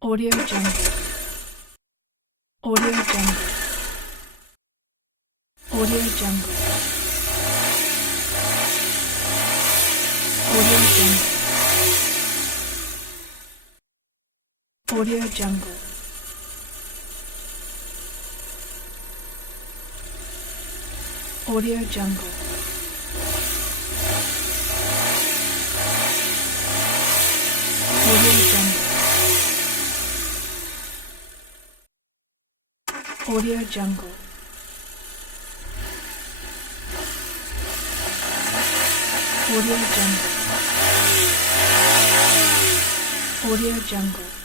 Audio Jungle. Audio Jungle. Audio Jungle. Audio Jungle. Audio Jungle. Audio Jungle. Audio Jungle. Audio Jungle. Audio Jungle. Audio Jungle.